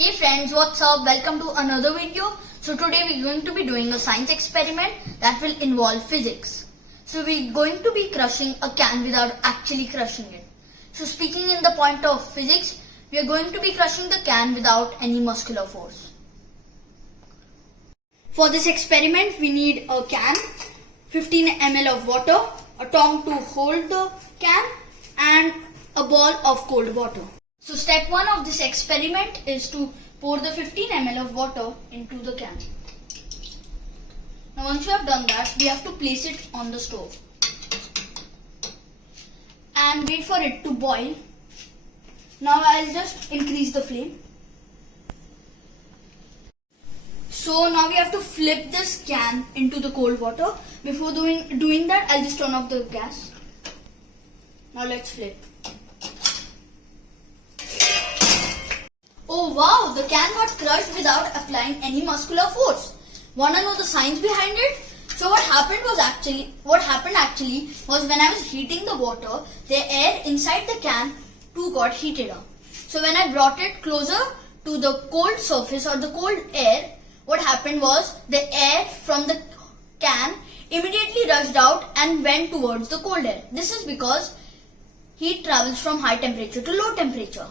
Hey friends, what's up? Welcome to another video. So today we're going to be doing a science experiment that will involve physics. So we're going to be crushing a can without actually crushing it. So speaking in the point of physics, we are going to be crushing the can without any muscular force. For this experiment, we need a can, 15 ml of water, a tong to hold the can, and a ball of cold water. So step 1 of this experiment is to pour the 15 ml of water into the can. Now once you have done that, we have to place it on the stove and wait for it to boil. Now I'll just increase the flame. So now we have to flip this can into the cold water. Before doing that, I'll just turn off the gas. Now let's flip. Oh wow, the can got crushed without applying any muscular force. Wanna know the science behind it? So what happened actually was when I was heating the water, the air inside the can too got heated up. So when I brought it closer to the cold surface or the cold air, what happened was the air from the can immediately rushed out and went towards the cold air. This is because heat travels from high temperature to low temperature.